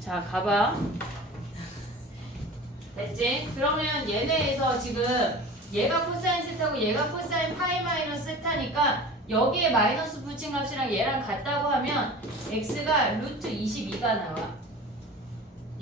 자, 가봐. 됐지? 그러면 얘네에서 지금 얘가 코사인 세타고 얘가 코사인 파이 마이너스 세타니까 여기에 마이너스 붙인 값이랑 얘랑 같다고 하면 x가 루트 22가 나와.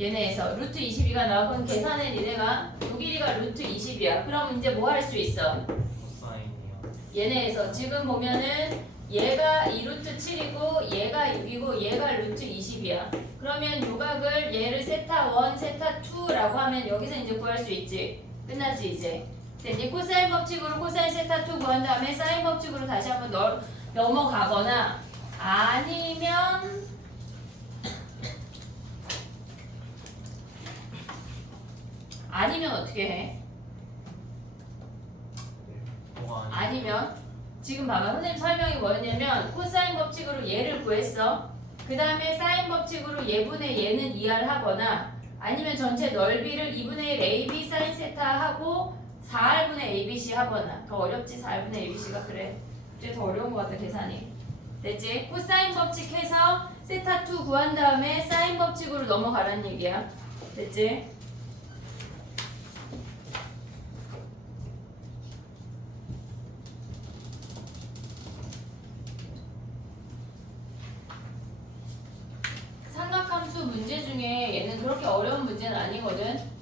얘네에서 루트 22가 나와. 그럼 계산해 니네가 요 길이가 루트 20이야. 그럼 이제 뭐 할 수 있어? 코사인이요. 얘네에서 지금 보면은 얘가 2루트 7이고 얘가 6이고 얘가 루트 20이야. 그러면 요각을 얘를 세타 1, 세타 2라고 하면 여기서 이제 구할 수 있지. 끝났지 이제. 됐니? 코사인 법칙으로 코사인 세타 2 구한 다음에 사인 법칙으로 다시 한번 넘어가거나 아니면 어떻게 해? 아니면 지금 봐봐. 선생님 설명이 뭐였냐면 코사인 법칙으로 얘를 구했어. 그 다음에 사인 법칙으로 얘분의 얘는 2r 하거나 아니면 전체 넓이를 2분의 1 ab 사인 세타 하고 4r분의 abc 하거나. 더 어렵지? 4r분의 abc가. 그래. 이제 더 어려운 것 같아 계산이. 됐지? 코사인 법칙 해서 세타 2 구한 다음에 사인 법칙으로 넘어가라는 얘기야. 됐지? 삼각함수 문제 중에 얘는 그렇게 어려운 문제는 아니거든.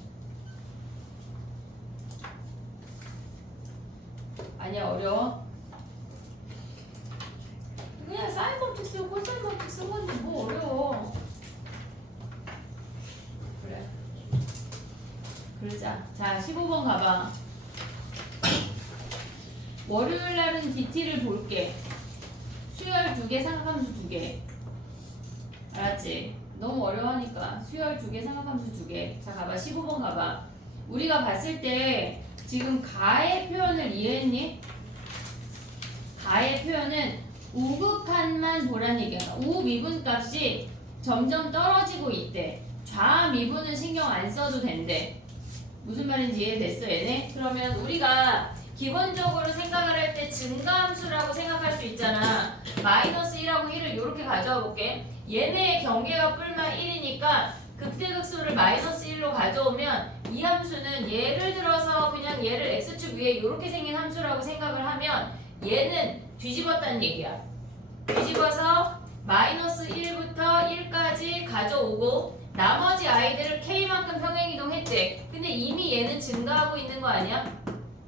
아니야, 어려워. 그냥 사인 법칙 쓰고 코사인 법칙 쓴 건데 뭐 어려워. 그래. 그러자. 자, 15번 가봐. 월요일 날은 DT를 볼게. 수열 2개, 삼각함수 2개. 알았지? 너무 어려워하니까 수열 2개, 삼각함수 2개. 자, 가봐. 15번 가봐. 우리가 봤을 때 지금 가의 표현을 이해했니? 가의 표현은 우극한만 보란 얘기야. 우미분 값이 점점 떨어지고 있대. 좌미분은 신경 안 써도 된대. 무슨 말인지 이해됐어 얘네? 그러면 우리가 기본적으로 생각을 할 때 증가함수라고 생각할 수 있잖아. 마이너스 1하고 1을 이렇게 가져와 볼게. 얘네의 경계가 뿔마 1이니까 극대극소를 마이너스 1로 가져오면 이 함수는 예를 들어서 그냥 얘를 x축 위에 이렇게 생긴 함수라고 생각을 하면 얘는 뒤집었다는 얘기야. 뒤집어서 마이너스 1부터 1까지 가져오고 나머지 아이들을 k만큼 평행이동했대. 근데 이미 얘는 증가하고 있는 거 아니야?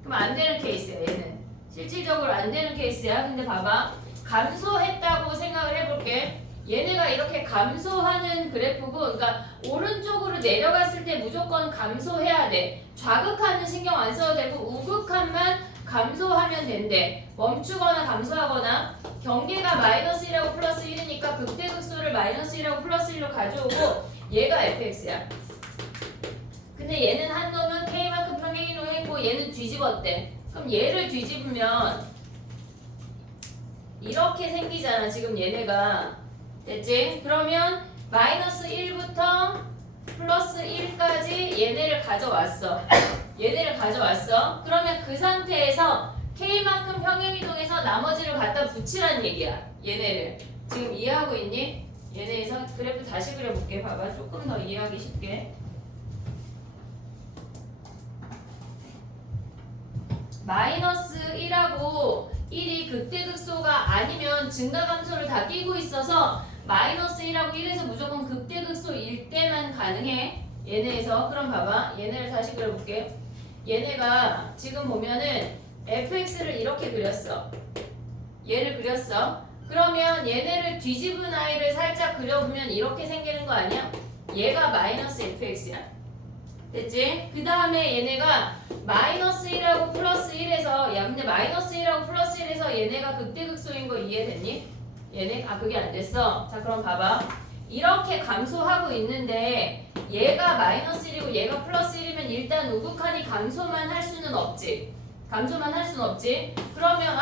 그럼 안 되는 케이스야 얘는. 실질적으로 안 되는 케이스야. 근데 봐봐. 감소했다고 생각을 해볼게. 얘네가 이렇게 감소하는 그래프고, 그러니까 오른쪽으로 내려갔을 때 무조건 감소해야 돼. 좌극한은 신경 안 써도 되고 우극한만 감소하면 된대. 멈추거나 감소하거나. 경계가 마이너스 1하고 플러스 1이니까 극대극소를 마이너스 1하고 플러스 1로 가져오고 얘가 fx야. 근데 얘는 한 놈은 k만큼 평행이동했고 얘는 뒤집었대. 그럼 얘를 뒤집으면 이렇게 생기잖아 지금 얘네가. 됐지? 그러면 마이너스 1부터 플러스 1까지 얘네를 가져왔어. 얘네를 가져왔어. 그러면 그 상태에서 k만큼 평행이동해서 나머지를 갖다 붙이란 얘기야. 얘네를. 지금 이해하고 있니? 얘네에서 그래프 다시 그려볼게. 봐봐. 조금 더 이해하기 쉽게. 마이너스 1하고 1이 극대극소가 아니면 증가감소를 다 끼고 있어서 마이너스 1하고 1에서 무조건 극대극소일 때만 가능해. 얘네에서. 그럼 봐봐. 얘네를 다시 그려볼게. 얘네가 지금 보면은 fx를 이렇게 그렸어. 얘를 그렸어. 그러면 얘네를 뒤집은 아이를 살짝 그려보면 이렇게 생기는 거 아니야? 얘가 마이너스 fx야. 됐지? 그 다음에 얘네가 마이너스 1하고 플러스 1에서 야 근데 마이너스 1하고 플러스 1에서 얘네가 극대극소인 거 이해됐니? 얘네 그게 안 됐어. 자 그럼 봐봐. 이렇게 감소하고 있는데 얘가 마이너스 1이고 얘가 플러스 1이면 일단 우극한이 감소만 할 수는 없지. 감소만 할 수는 없지. 그러면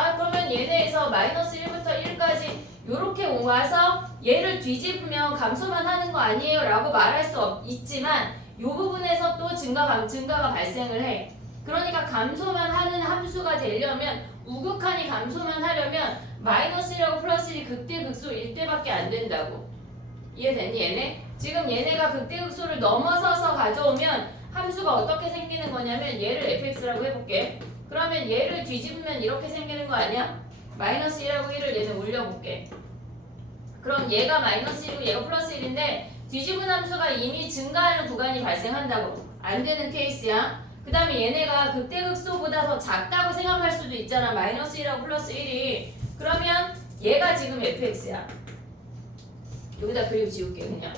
얘네에서 마이너스 1부터 1까지 요렇게 와서 얘를 뒤집으면 감소만 하는 거 아니에요 라고 말할 수 있지만 요 부분에서 또 증가가 발생을 해. 그러니까 감소만 하는 함수가 되려면 우극한이 감소만 하려면 마이너스 1하고 플러스 1이 극대극소일 때밖에 안 된다고. 이해됐니 얘네? 지금 얘네가 극대극소를 넘어서서 가져오면 함수가 어떻게 생기는 거냐면 얘를 fx라고 해볼게. 그러면 얘를 뒤집으면 이렇게 생기는 거 아니야? 마이너스 1하고 1을 얘는 올려볼게. 그럼 얘가 마이너스 1이고 얘가 플러스 1인데 뒤집은 함수가 이미 증가하는 구간이 발생한다고. 안 되는 케이스야. 그 다음에 얘네가 극대극소보다 더 작다고 생각할 수도 있잖아. 마이너스 1하고 플러스 1이. 그러면 얘가 지금 fx야. 여기다 그리고 지울게 그냥.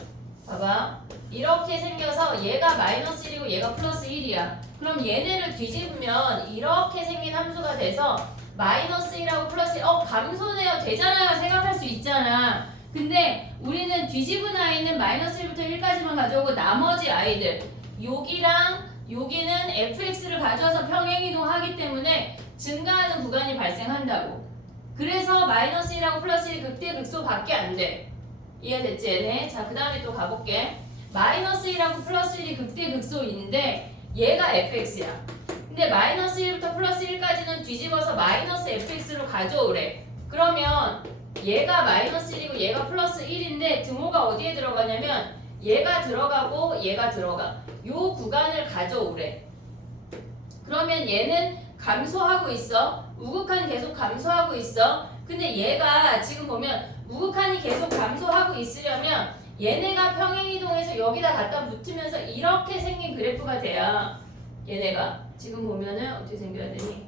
봐봐. 이렇게 생겨서 얘가 마이너스 1이고 얘가 플러스 1이야. 그럼 얘네를 뒤집으면 이렇게 생긴 함수가 돼서 마이너스 1하고 플러스 1, 감소네요. 되잖아요. 생각할 수 있잖아. 근데 우리는 뒤집은 아이는 마이너스 1부터 1까지만 가져오고 나머지 아이들 여기랑 여기는 fx를 가져와서 평행이동 하기 때문에 증가하는 구간이 발생한다고. 그래서 마이너스 1하고 플러스 1 극대극소밖에 안 돼. 이해됐지 얘네? 자, 그 다음에 또 가볼게. 마이너스 1하고 플러스 1이 극대극소인데 얘가 fx야. 근데 마이너스 1부터 플러스 1까지는 뒤집어서 마이너스 fx로 가져오래. 그러면 얘가 마이너스 1이고 얘가 플러스 1인데 등호가 어디에 들어가냐면 얘가 들어가고 얘가 들어가. 요 구간을 가져오래. 그러면 얘는 감소하고 있어. 우극한 계속 감소하고 있어. 근데 얘가 지금 보면 우극한이 계속 감소하고 있으려면 얘네가 평행이동해서 여기다 갖다 붙으면서 이렇게 생긴 그래프가 돼야 얘네가 지금 보면은 어떻게 생겨야 되니?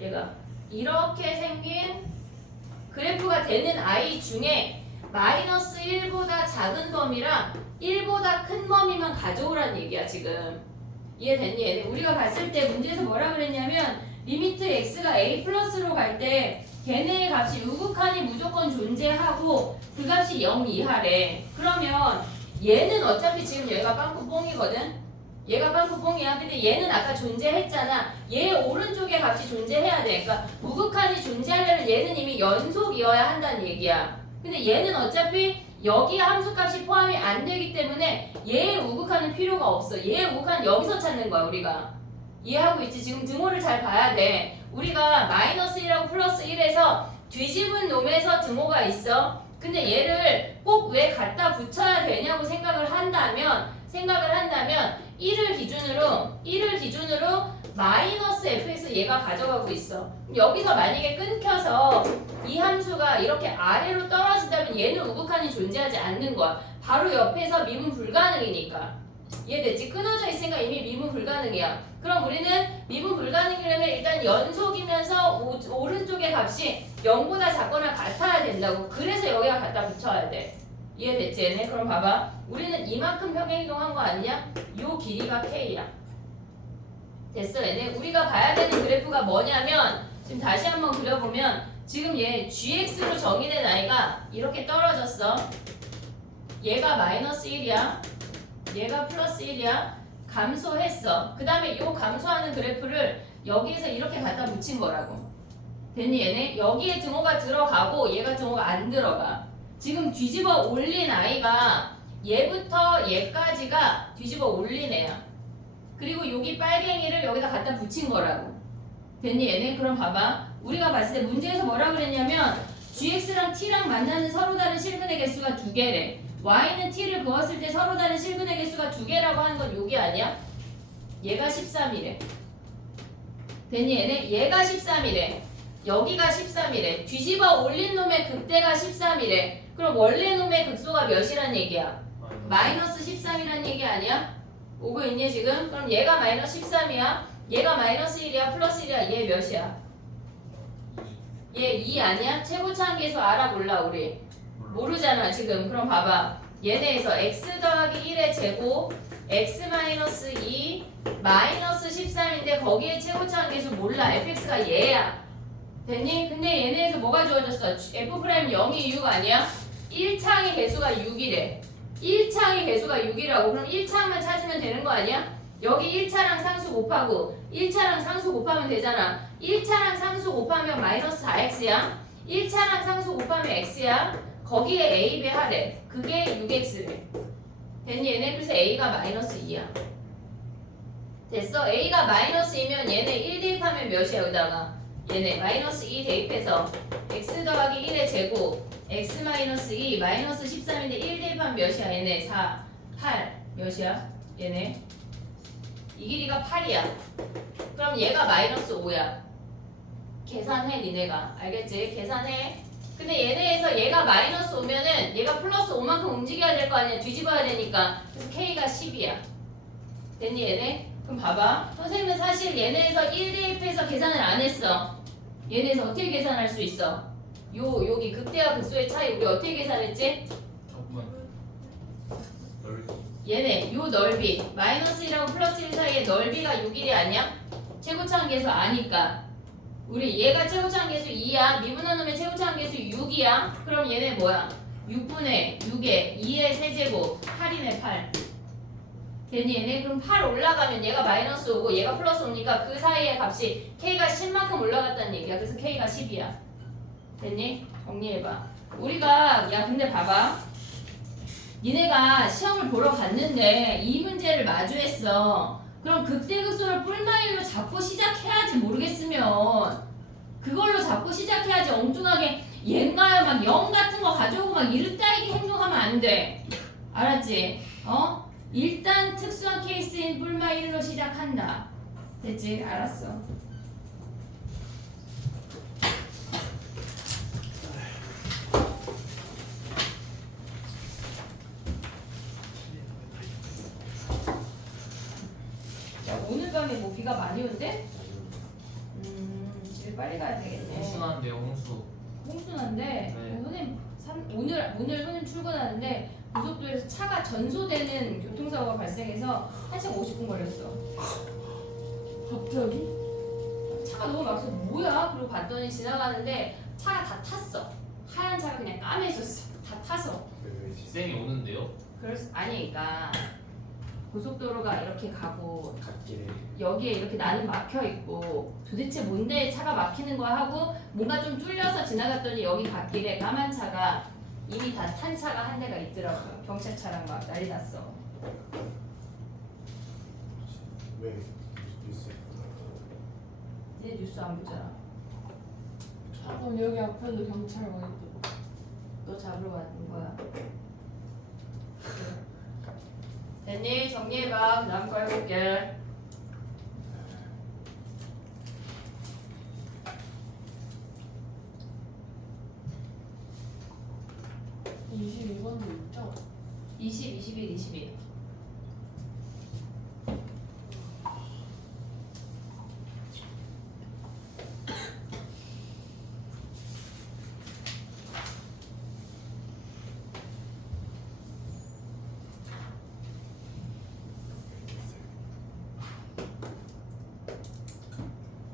얘가 이렇게 생긴 그래프가 되는 아이 중에 마이너스 1보다 작은 범위랑 1보다 큰 범위만 가져오라는 얘기야 지금. 이해됐니? 얘네 우리가 봤을 때 문제에서 뭐라 그랬냐면 리미트 x가 a 플러스로 갈 때 걔네의 값이 우극한이 무조건 존재하고 그 값이 0 이하래. 그러면 얘는 어차피 지금 얘가 빵꾸 뽕이거든? 얘가 빵꾸 뽕이야. 근데 얘는 아까 존재했잖아. 얘 오른쪽에 값이 존재해야 돼. 그러니까 우극한이 존재하려면 얘는 이미 연속이어야 한다는 얘기야. 근데 얘는 어차피 여기에 함수값이 포함이 안 되기 때문에 얘의 우극한은 필요가 없어. 얘의 우극한 여기서 찾는 거야 우리가. 이해하고 있지? 지금 등호를 잘 봐야 돼. 우리가 마이너스 1하고 플러스 1에서 뒤집은 놈에서 등호가 있어. 근데 얘를 꼭 왜 갖다 붙여야 되냐고 생각을 한다면 1을 기준으로 마이너스 fx 얘가 가져가고 있어. 여기서 만약에 끊겨서 이 함수가 이렇게 아래로 떨어진다면 얘는 우극한이 존재하지 않는 거야. 바로 옆에서 미분 불가능이니까. 이해됐지? 끊어져 있으니까 이미 미분 불가능이야. 그럼 우리는 미분 불가능이라면 일단 연속이면서 오른쪽의 값이 0보다 작거나 같아야 된다고. 그래서 여기가 갖다 붙여야 돼. 이해됐지 얘네? 그럼 봐봐. 우리는 이만큼 평행이동한 거 아니냐? 요 길이가 k야. 됐어 얘네? 우리가 봐야 되는 그래프가 뭐냐면 지금 다시 한번 그려보면 지금 얘 gx로 정의된 아이가 이렇게 떨어졌어. 얘가 마이너스 1이야. 얘가 플러스 1이야. 감소했어. 그 다음에 요 감소하는 그래프를 여기에서 이렇게 갖다 붙인 거라고. 됐니 얘네? 여기에 등호가 들어가고 얘가 등호가 안 들어가. 지금 뒤집어 올린 아이가 얘부터 얘까지가 뒤집어 올린 애야. 그리고 여기 빨갱이를 여기다 갖다 붙인 거라고. 됐니 얘네? 그럼 봐봐. 우리가 봤을 때 문제에서 뭐라 그랬냐면 gx랑 t랑 만나는 서로 다른 실근의 개수가 2개래. y는 t를 그었을 때 서로 다른 실근의 개수가 2개라고 하는 건 여기 아니야? 얘가 13이래. 됐니 얘네? 얘가 13이래. 여기가 13이래. 뒤집어 올린 놈의 극대가 13이래. 그럼 원래 놈의 극소가 몇이란 얘기야? 마이너스 13이란 얘기 아니야? 오고 있니 지금? 그럼 얘가 마이너스 13이야. 얘가 마이너스 1이야. 플러스 1이야. 얘 몇이야? 얘 2 아니야? 최고차항계수 알아 몰라 우리? 모르잖아 지금. 그럼 봐봐. 얘네에서 x 더하기 1의 제곱 x 마이너스 2 마이너스 13인데 거기에 최고차항계수 몰라. fx가 얘야. 됐니? 근데 얘네에서 뭐가 주어졌어? f 프라임 0이 이유가 아니야? 1창의 개수가 6이래. 1창의 개수가 6이라고. 그럼 1창만 찾으면 되는 거 아니야? 여기 1차랑 상수 곱하고 1차랑 상수 곱하면 되잖아. 1차랑 상수 곱하면 마이너스 4x야. 1차랑 상수 곱하면 x야. 거기에 a 배하래. 그게 6x래. 됐니 얘네? 그래서 a가 마이너스 2야. 됐어? a가 마이너스 2면 얘네 1 대입하면 몇이야 여기다가? 얘네 마이너스 2 대입해서 x 더하기 1의 제곱 x 마이너스 2 마이너스 13인데 1 대입하면 몇이야 얘네 4 8 몇이야 얘네 이 길이가 8이야 그럼 얘가 마이너스 5야 계산해 니네가 알겠지? 계산해 근데 얘네에서 얘가 마이너스 5면은 얘가 플러스 5만큼 움직여야 될 거 아니야 뒤집어야 되니까 그래서 K가 10이야 됐니 얘네? 그럼 봐봐 선생님은 사실 얘네에서 1 대입해서 계산을 안 했어 얘네에서 어떻게 계산할 수 있어? 여기 극대와 극소의 차이 우리 어떻게 계산했지? 잠깐만. 얘네 요 넓이 마이너스 1하고 플러스 1 사이의 넓이가 6일이 아니야? 최고차항계수 아니까 우리 얘가 최고차항계수 2야 미분한 놈의 최고차항계수 6이야 그럼 얘네 뭐야? 6분의 6에 2의 세제곱 8이네 8 됐니 얘네? 그럼 8 올라가면 얘가 마이너스 5고 얘가 플러스 5니까 그 사이의 값이 K가 10만큼 올라갔다는 얘기야 그래서 K가 10이야 됐니? 정리해봐 우리가 야 근데 봐봐 니네가 시험을 보러 갔는데 이 문제를 마주했어 그럼 극대극소를 뿔마일로 잡고 시작해야지 모르겠으면 그걸로 잡고 시작해야지 엉뚱하게 얘인가요 막 0 같은 거 가져오고 막 이릇따이게 행동하면 안 돼 알았지? 일단 특수한 케이스인 뿔마일로 시작한다 됐지? 알았어 오늘 밤에 뭐 비가 많이 온대? 집에 빨리 가야 되겠네. 홍수난데요 홍수. 홍수난데 네. 선생님 오늘 선생님 출근하는데 고속도로에서 차가 전소되는 교통사고가 발생해서 1시간 50분 걸렸어. 갑자기? 차가 너무 막혀서 뭐야? 그러고 봤더니 지나가는데 차가 다 탔어. 하얀 차가 그냥 까매졌어. 다 타서. 쌩이 오는데요? 그래서 아니 그러니까 고속도로가 이렇게 가고 갓길에 여기에 이렇게 나는 막혀 있고 도대체 뭔데 차가 막히는 거야 하고 뭔가 좀 뚫려서 지나갔더니 여기 갓길에 까만 차가 이미 다 탄 차가 한 대가 있더라고요. 경찰차랑 막 난리 났어. 왜 뉴스에 이제 뉴스 안 보잖아. 그럼 여기 앞에도 경찰 와 있고. 너 잡으러 가는 거야. 됐니? 정리해봐. 그 다음 거 해볼게. 이 22번도 있죠? 20, 21, 22.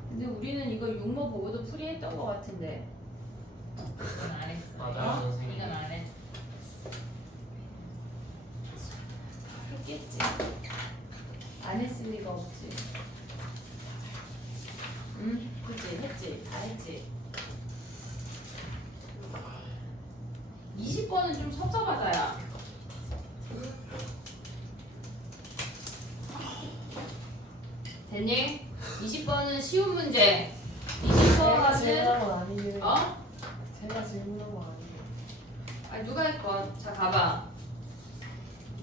근데 우리는 이거 육모 보고도 풀이했던 것 같은데. 이건 안 했어. 맞아요, 선생님. 이건 안 했어. 했겠지. 안 했을 리가 없지. 응? 그치? 했지? 다 했지? 20번은 좀 섭섭하다, 야. 됐니? 20번은 쉬운 문제. 제가 20번은 질문한 건 아니긴 해. 어? 제가 질문한 건 아니에요. 아니 누가 했건 자 가봐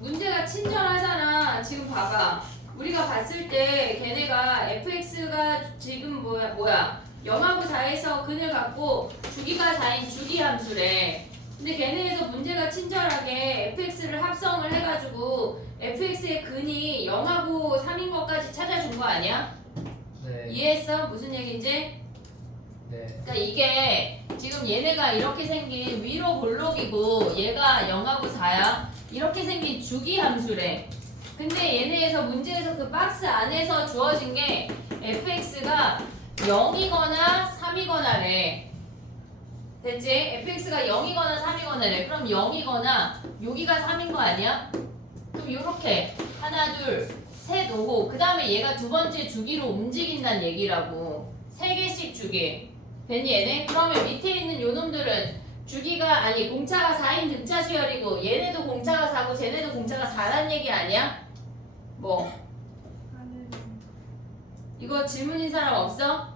문제가 친절하잖아 지금 봐봐 우리가 봤을 때 걔네가 fx가 지금 뭐야 0하고 4에서 근을 갖고 주기가 4인 주기 함수래 근데 걔네에서 문제가 친절하게 fx를 합성을 해가지고 fx의 근이 0하고 3인 것까지 찾아준 거 아니야? 네. 이해했어? 무슨 얘기인지? 네. 그러니까 이게 지금 얘네가 이렇게 생긴 위로 볼록이고 얘가 0하고 4야 이렇게 생긴 주기 함수래 근데 얘네에서 문제에서 그 박스 안에서 주어진 게 fx가 0이거나 3이거나래 됐지? fx가 0이거나 3이거나래 그럼 0이거나 여기가 3인 거 아니야? 그럼 요렇게 하나 둘셋 오고 그 다음에 얘가 두 번째 주기로 움직인다는 얘기라고 3개씩 주기 됐니 얘네? 그러면 밑에 있는 요 놈들은 주기가 아니 공차가 4인 등차 수열이고 얘네도 공차가 4고 쟤네도 공차가 4란 얘기 아니야? 뭐? 이거 질문인 사람 없어?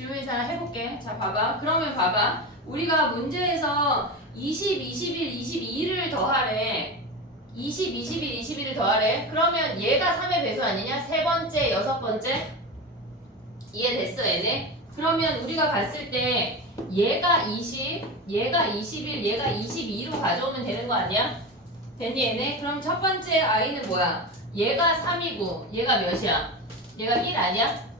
질문이 하나 해볼게. 자, 봐봐. 그러면 봐봐. 우리가 문제에서 20, 21, 22를 더하래. 20, 21, 22를 더하래. 그러면 얘가 3의 배수 아니냐? 세 번째, 여섯 번째. 이해됐어, 얘네? 그러면 우리가 봤을 때 얘가 20, 얘가 21, 얘가 22로 가져오면 되는 거 아니야? 됐니, 얘네? 그럼 첫 번째 i는 뭐야? 얘가 3이고 얘가 몇이야? 얘가 1 아니야?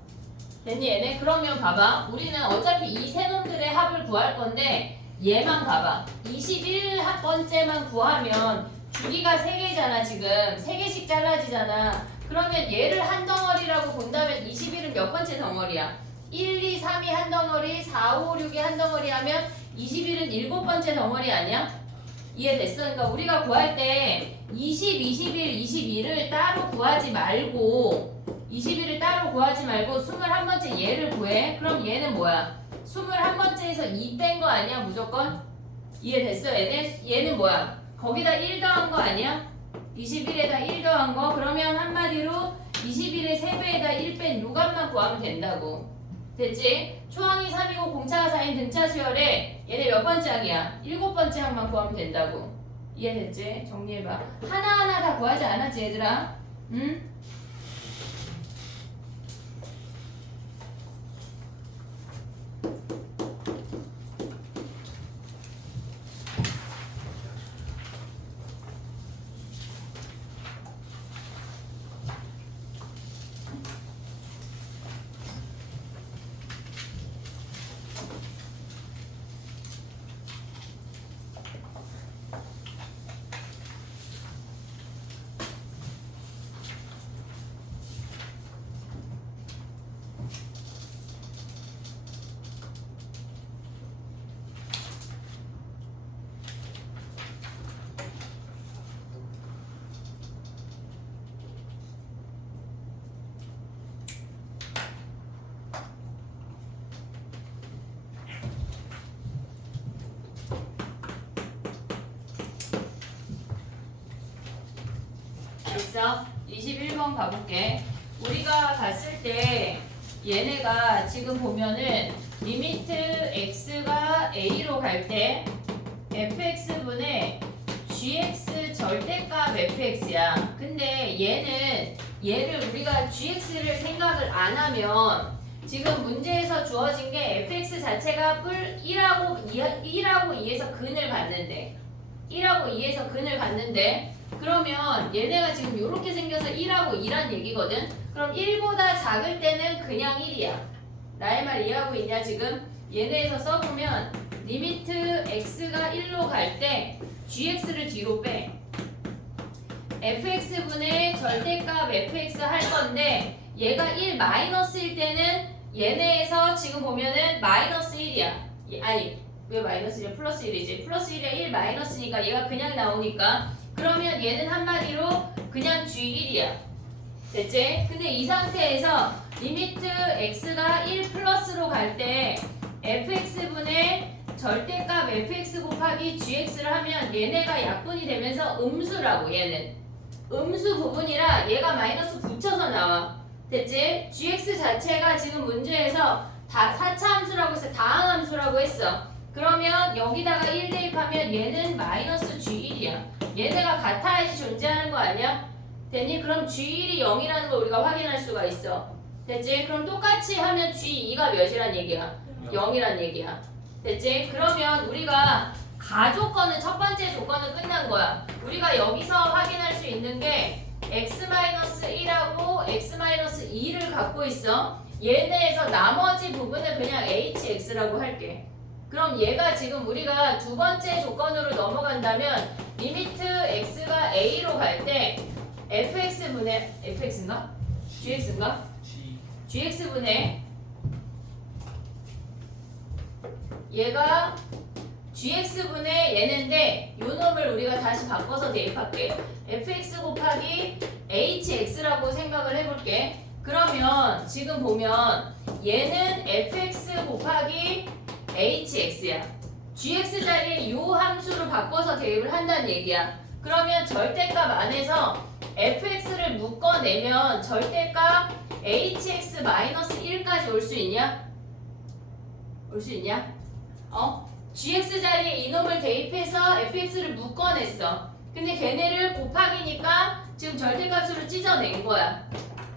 됐니, 얘네? 그러면 봐봐. 우리는 어차피 이 세 놈들의 합을 구할 건데 얘만 봐봐. 21번째만 구하면 주기가 3개잖아, 지금. 3개씩 잘라지잖아. 그러면 얘를 한 덩어리라고 본다면 21은 몇 번째 덩어리야? 1, 2, 3이 한 덩어리, 4, 5, 6이 한 덩어리 하면 21은 7번째 덩어리 아니야? 이해됐어? 그러니까 우리가 구할 때 20, 21, 22를 따로 구하지 말고 21을 따로 구하지 말고 21번째 얘를 구해. 그럼 얘는 뭐야? 21번째에서 2 뺀 거 아니야, 무조건? 이해됐어, 얘네? 얘는 뭐야? 거기다 1 더한 거 아니야? 21에다 1 더한 거. 그러면 한마디로 21의 3배에다 1 뺀 요 값만 구하면 된다고. 됐지? 초항이 3이고 공차가 4인 등차 수열에 얘네 몇 번째 항이야? 7번째 항만 구하면 된다고. 이해됐지? 정리해봐. 하나하나 다 구하지 않았지, 얘들아? 응? 됐어? 21번 가볼게. 우리가 봤을 때 얘네가 지금 보면은 리미트 x가 a로 갈 때 fx분의 gx 절대값 fx야. 근데 얘를 우리가 gx를 생각을 안 하면 지금 문제에서 주어진 게 fx 자체가 뿔 1하고 2에서 근을 갖는데 1하고 2에서 근을 갖는데 그러면 얘네가 지금 이렇게 생겨서 1하고 2란 얘기거든. 그럼 1보다 작을 때는 그냥 1이야. 나의 말 이해하고 있냐 지금? 얘네에서 써보면 리미트 x가 1로 갈 때 gx를 뒤로 빼. fx분의 절대값 fx 할 건데 얘가 1 마이너스일 때는 얘네에서 지금 보면은 마이너스 1이야. 아니 왜 마이너스 1이야? 플러스 1이지. 플러스 1이야 1 마이너스니까 얘가 그냥 나오니까 그러면 얘는 한마디로 그냥 G1이야. 됐지? 근데 이 상태에서 리미트 x가 1 플러스로 갈 때 fx분의 절대값 fx 곱하기 gx를 하면 얘네가 약분이 되면서 음수라고. 얘는 음수 부분이라 얘가 마이너스 붙여서 나와. 됐지? gx 자체가 지금 문제에서 다 4차 함수라고 해서 다항함수라고 했어. 그러면 여기다가 1 대입하면 얘는 마이너스 G1이야. 얘네가 같아야지 존재하는 거 아니야? 됐니? 그럼 G1이 0이라는 걸 우리가 확인할 수가 있어. 됐지? 그럼 똑같이 하면 G2가 몇이란 얘기야? 0이란 얘기야. 됐지? 그러면 우리가 가조건은 첫 번째 조건은 끝난 거야. 우리가 여기서 확인할 수 있는 게 x-1하고 x-2를 갖고 있어. 얘네에서 나머지 부분은 그냥 hx라고 할게. 그럼 얘가 지금 우리가 두 번째 조건으로 넘어간다면 리미트 x가 a로 갈 때 fx분의 fx인가? gx인가? gx분의 얘가 gx분의 얘는데 요 놈을 우리가 다시 바꿔서 대입할게. fx 곱하기 hx라고 생각을 해볼게. 그러면 지금 보면 얘는 fx 곱하기 hx야. gx 자리에 요 함수로 바꿔서 대입을 한다는 얘기야. 그러면 절대값 안에서 fx를 묶어내면 절대값 hx-1까지 올 수 있냐? 올 수 있냐? gx 자리에 이놈을 대입해서 fx를 묶어냈어. 근데 걔네를 곱하기니까 지금 절대값으로 찢어낸 거야.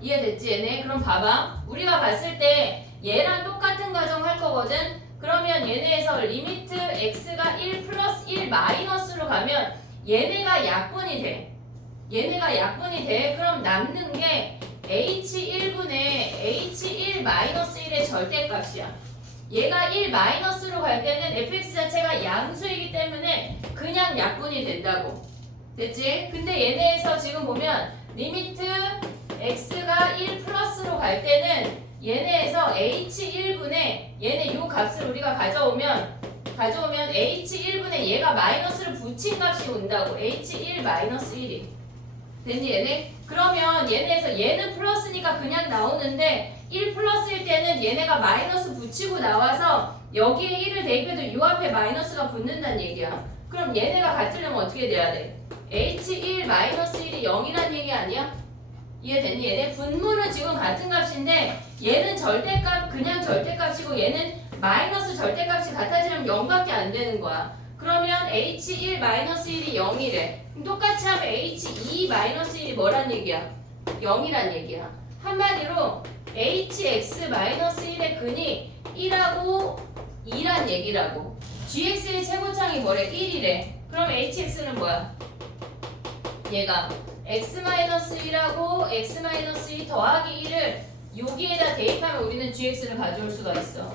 이해됐지 얘네? 그럼 봐봐. 우리가 봤을 때 얘랑 똑같은 과정 할 거거든. 그러면 얘네에서 리미트 x가 1 플러스 1 마이너스로 가면 얘네가 약분이 돼. 얘네가 약분이 돼. 그럼 남는 게 h1분의 h1 마이너스 1의 절대값이야. 얘가 1 마이너스로 갈 때는 fx 자체가 양수이기 때문에 그냥 약분이 된다고. 됐지? 근데 얘네에서 지금 보면 리미트 x가 1 플러스로 갈 때는 얘네에서 h1분의 얘네 요 값을 우리가 가져오면 h1분의 얘가 마이너스를 붙인 값이 온다고. h1 마이너스 1이. 됐니 얘네? 그러면 얘네에서 얘는 플러스니까 그냥 나오는데 1 플러스일 때는 얘네가 마이너스 붙이고 나와서 여기에 1을 대입해도 요 앞에 마이너스가 붙는다는 얘기야. 그럼 얘네가 같으려면 어떻게 돼야 돼? h1 마이너스 1이 0이란 얘기 아니야? 이해됐니? 얘네 분모는 지금 같은 값인데 얘는 절대값 그냥 절대값이고 얘는 마이너스 절대값이 같아지려면 0밖에 안 되는 거야. 그러면 h1 마이너스 1이 0이래. 그럼 똑같이 하면 h2 마이너스 1이 뭐란 얘기야? 0이란 얘기야. 한마디로 hx 마이너스 1의 근이 1하고 2란 얘기라고. gx의 최고창이 뭐래? 1이래. 그럼 hx는 뭐야? 얘가 x-1하고 x-2 더하기 1을 여기에다 대입하면 우리는 gx를 가져올 수가 있어.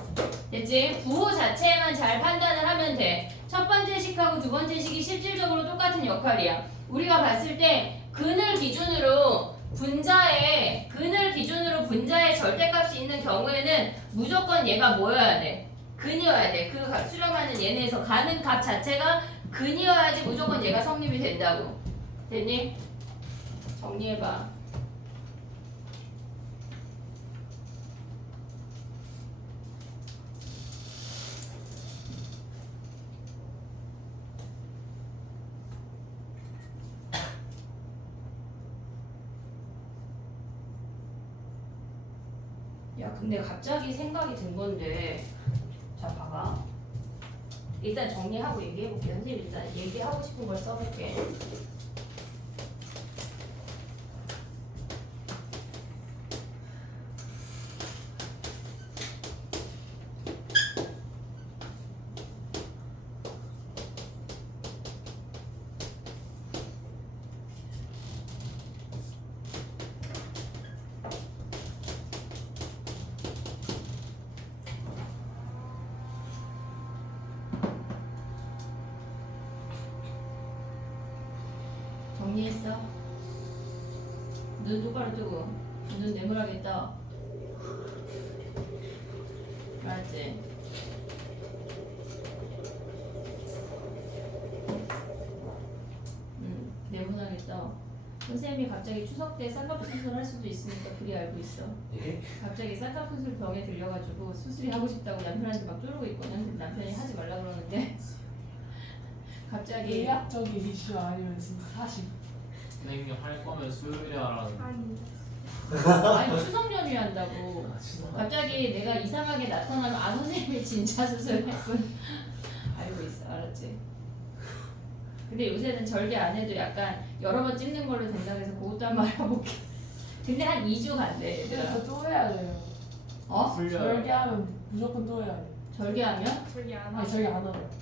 됐지? 부호 자체만 잘 판단을 하면 돼. 첫 번째 식하고 두 번째 식이 실질적으로 똑같은 역할이야. 우리가 봤을 때 근을 기준으로 분자의 절대값이 있는 경우에는 무조건 얘가 뭐여야 돼? 근이어야 돼. 그 값 수렴하는 얘네에서 가는 값 자체가 근이어야지 무조건 얘가 성립이 된다고. 됐니? 정리해봐. 야 근데 갑자기 생각이 든 건데 자 봐봐. 일단 정리하고 얘기해볼게. 선생님 일단 얘기하고 싶은 걸 써볼게. 정리했어? 눈 똑바로 뜨고 눈 네모라겠다. 알았지? 네모나겠다. 선생님이 갑자기 추석 때 쌍꺼풀 수술 할 수도 있으니까 그리 알고 있어. 예? 갑자기 쌍꺼풀 수술 병에 들려가지고 수술이 하고 싶다고 남편한테 막 쪼르고 있거든. 근데 남편이 하지 말라 그러는데 갑자기 의학적인 이슈 아니면 진짜 사실. 선생님 할 거면 수요일에 하라는. 아니 추석 연휴 한다고. 진짜. 갑자기 내가 이상하게 나타나면 아 선생님이 진짜 수술했군. 알고 있어. 알았지? 근데 요새는 절개 안 해도 약간 여러 번 찍는 걸로 된다고 해서 그것도 한번 알아볼게. 근데 한 2주 간대 얘들아. 그래서 또 해야 돼요. 어? 절개하면 무조건 또 해야 돼. 절개하면? 저기 안 아니 절개 안 하면.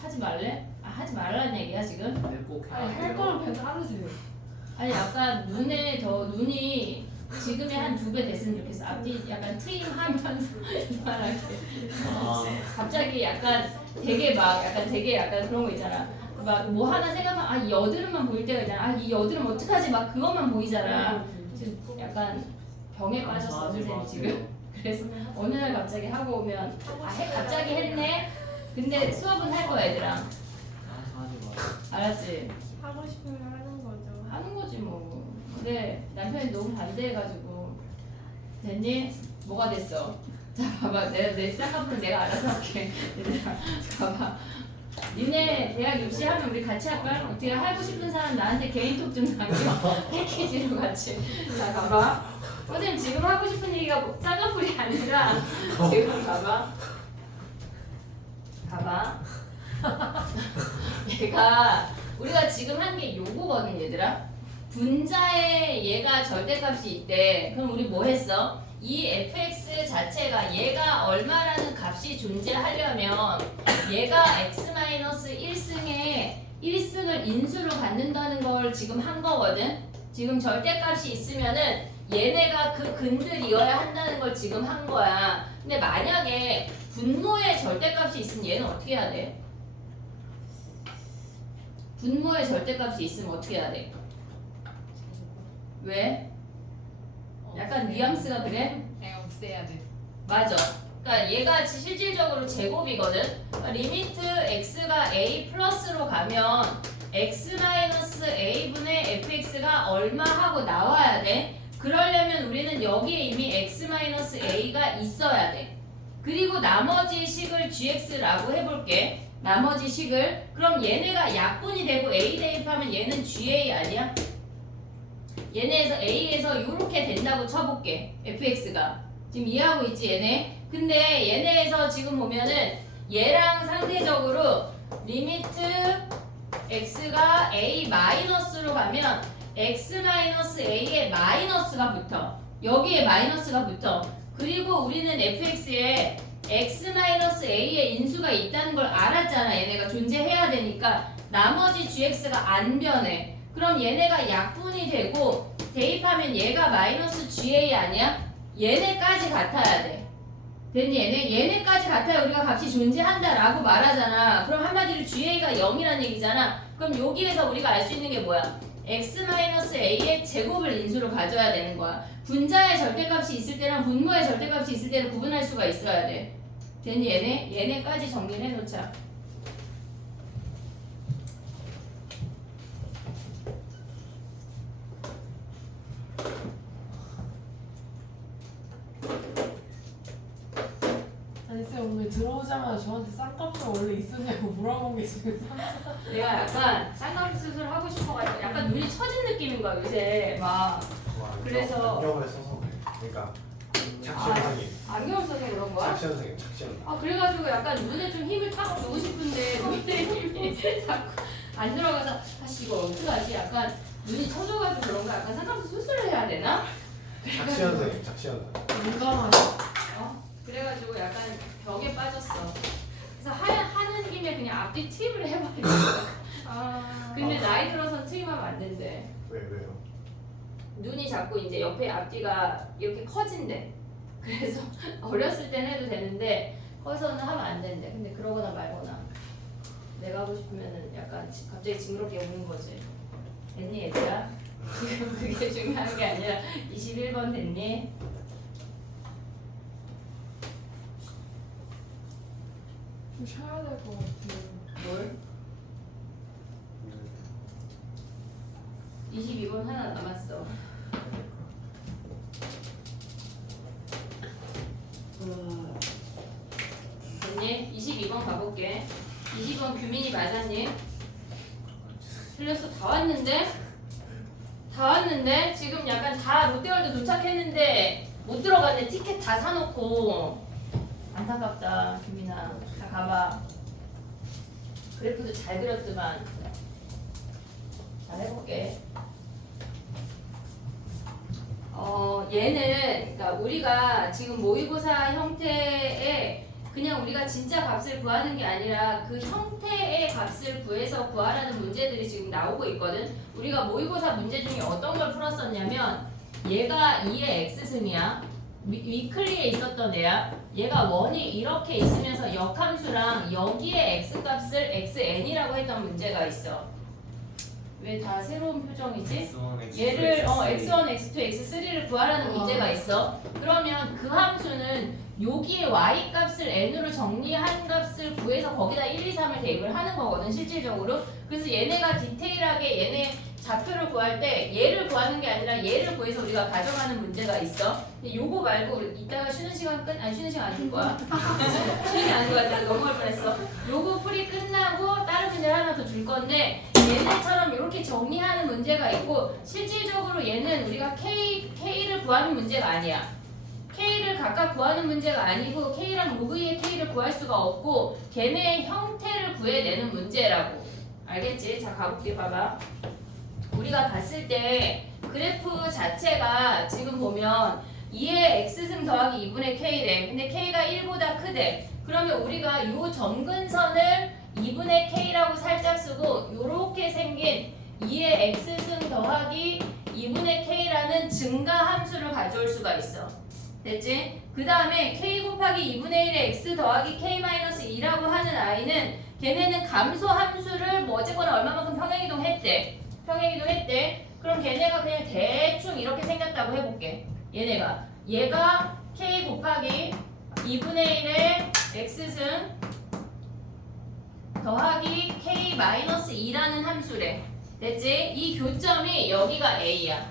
하지 말래? 아 하지 말라는 얘기야 지금? 네, 꼭 해야 아니 할 돼요. 거면 그냥 따르세요. 아니 약간 눈이 지금의 한 2배 됐으면 좋겠어. 앞뒤 약간 트임하면서 이만하게. 아, 갑자기 약간 되게 그런 거 있잖아. 막 뭐 하나 생각하면 아 이 여드름만 보일 때가 있잖아. 아 이 여드름 어떡하지? 막 그것만 보이잖아. 지금 약간 병에 빠졌어 하지 선생님 마세요. 지금. 그래서 어느 날 갑자기 하고 오면 갑자기 했네. 근데 수업은 할 거야 얘들아. 하지 마. 알았지? 하고 싶으면 하는 거죠. 하는 거지 뭐. 근데 남편이 너무 반대해가지고 됐니? 뭐가 됐어? 자 봐봐 내 쌍꺼풀은 내가 알아서 할게. 얘들아 봐봐. 니네 대학 입시하면 우리 같이 할까? 어떻게 하고 싶은 사람 나한테 개인톡 좀 남겨. 패키지로 같이. 자 봐봐. 선생님 지금 하고 싶은 얘기가 쌍꺼풀이 아니라 지금 봐봐 얘가 우리가 지금 한 게 요거거든 얘들아. 분자에 얘가 절대값이 있대. 그럼 우리 뭐 했어? 이 fx 자체가 얘가 얼마라는 값이 존재하려면 얘가 x-1승에 1승을 인수로 갖는다는 걸 지금 한 거거든. 지금 절대값이 있으면은 얘네가 그 근들이어야 한다는 걸 지금 한 거야. 근데 만약에 분모의 절대값이 있으면 얘는 어떻게 해야 돼? 분모의 절대값이 있으면 어떻게 해야 돼? 왜? 약간 뉘앙스가 그래? 없애야 돼. 맞아. 그러니까 얘가 실질적으로 제곱이거든. 그러니까 리미트 x가 a 플러스로 가면 x-a분의 fx가 얼마 하고 나와야 돼. 그러려면 우리는 여기에 이미 x-a가 있어야 돼. 그리고 나머지 식을 gx라고 해볼게. 나머지 식을. 그럼 얘네가 약분이 되고 a 대입하면 얘는 ga 아니야? 얘네에서 a에서 이렇게 된다고 쳐볼게. fx가. 지금 이해하고 있지 얘네? 근데 얘네에서 지금 보면은 얘랑 상대적으로 리미트 x가 a 마이너스로 가면 x-a에 마이너스가 붙어. 여기에 마이너스가 붙어. 그리고 우리는 fx에 x-a의 인수가 있다는 걸 알았잖아. 얘네가 존재해야 되니까 나머지 gx가 안 변해. 그럼 얘네가 약분이 되고 대입하면 얘가 마이너스 ga 아니야? 얘네까지 같아야 돼. 됐니? 얘네까지 같아야 우리가 값이 존재한다라고 말하잖아. 그럼 한마디로 ga가 0이라는 얘기잖아. 그럼 여기에서 우리가 알 수 있는 게 뭐야? x-a의 제곱을 인수로 가져야 되는 거야. 분자의 절대값이 있을 때랑 분모의 절대값이 있을 때는 구분할 수가 있어야 돼. 됐니? 얘네까지 정리를 해놓자. 아니 쌤 오늘 들어오자마자 저한테 쌍꺼풀 원래 있었냐고 물어본 게 지금 내가 약간 쌍꺼풀 수술 하고 싶어가지고 약간 눈이 처진 느낌인 거야 요새 막. 그래서- 안경을 써서 그래. 그러니까 착시현상이. 안경을 써서 그런 거야? 착시현상이 착시현상. 아 그래가지고 약간 눈에 좀 힘을 탁 주고 싶은데 눈에 힘이 자꾸 안 들어가서 아씨 이거 어떡하지? 약간 눈이 처져가지고 그런 거 약간 쌍꺼풀 수술을 해야 되나? 착시현상이 착시현상. 민감하시 그래가지고 약간 벽에 빠졌어. 그래서 하는 김에 그냥 앞뒤 트임을 해버리는 거야. 근데 나이 들어서 트임하면 안 된대. 왜요? 눈이 자꾸 이제 옆에 앞뒤가 이렇게 커진대. 그래서 어렸을 땐 해도 되는데 커서는 하면 안 된대. 근데 그러거나 말거나 내가 하고 싶으면은 약간 갑자기 징그럽게 우는 거지. 됐니 얘들아? 지금 그게 중요한 게 아니라 21번 됐니? 좀 쉬어야 될 것 같아요. 뭘? 22번 하나 남았어. 됐니? 22번 가볼게. 20번 규민이 맞았니? 틀렸어. 다 왔는데? 다 왔는데? 지금 약간 다 롯데월드 도착했는데 못 들어갔네. 티켓 다 사놓고. 안타깝다 규민아. 다 가봐. 그래프도 잘 그렸더만. 잘 해볼게. 얘는 그러니까 우리가 지금 모의고사 형태에 그냥 우리가 진짜 값을 구하는 게 아니라 그 형태의 값을 구해서 구하라는 문제들이 지금 나오고 있거든. 우리가 모의고사 문제 중에 어떤 걸 풀었었냐면 얘가 2의 x승이야. 위클리에 있었던 애야. 얘가 원이 이렇게 있으면서 역함수랑 여기에 x값을 xn이라고 했던 문제가 있어. 왜 다 새로운 표정이지? 얘를 x1, x2, x3를 구하라는 문제가 있어. 그러면 그 함수는 여기에 y 값을 n으로 정리한 값을 구해서 거기다 1, 2, 3을 대입을 하는 거거든 실질적으로. 그래서 얘네가 디테일하게 얘네 좌표를 구할 때 얘를 구하는 게 아니라 얘를 구해서 우리가 가져가는 문제가 있어. 근데 요거 말고 이따가 쉬는 시간 쉬는 시간 안 줄 거야. 쉬는 시간 안 줄 거야. 내가 넘어갈 뻔했어. 요거 풀이 끝나고 다른 문제 하나 더 줄 건데 얘네처럼 이렇게 정리하는 문제가 있고 실질적으로 얘는 우리가 K를 구하는 문제가 아니야. K를 각각 구하는 문제가 아니고 K랑 로그 2의 K를 구할 수가 없고 걔네의 형태를 구해내는 문제라고. 알겠지? 자, 가볼게. 봐봐. 우리가 봤을 때 그래프 자체가 지금 보면 2의 x승 더하기 2분의 k래. 근데 k가 1보다 크대. 그러면 우리가 요 점근선을 2분의 k라고 살짝 쓰고 요렇게 생긴 2의 x승 더하기 2분의 k라는 증가 함수를 가져올 수가 있어. 됐지? 그 다음에 k 곱하기 2분의 1의 x 더하기 k-2라고 하는 아이는 걔네는 감소 함수를 뭐 어쨌거나 얼마만큼 평행이동했대. 평행이동했대. 그럼 걔네가 그냥 대충 이렇게 생겼다고 해볼게. 얘가 k 곱하기 2분의 1의 x승 더하기 k-2라는 함수래. 됐지? 이 교점이 여기가 a야.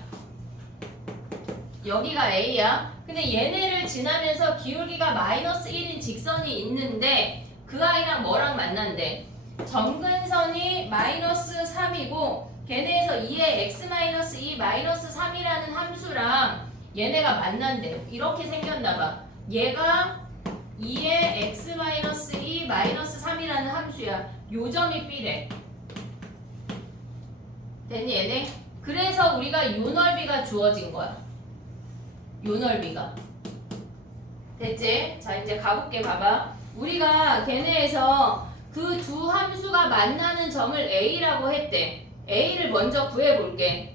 여기가 a야. 근데 얘네를 지나면서 기울기가 -1인 직선이 있는데 그 아이랑 뭐랑 만난대? 점근선이 -3이고 걔네에서 2의 x-2 -3이라는 함수랑 얘네가 만난대. 이렇게 생겼나봐. 얘가 2의 x-2 -3이라는 함수야. 요 점이 B래. 됐니 얘네? 그래서 우리가 요 넓이가 주어진 거야. 요 넓이가. 됐지? 자, 이제 가볼게. 봐봐. 우리가 걔네에서 그 두 함수가 만나는 점을 A라고 했대. A를 먼저 구해볼게.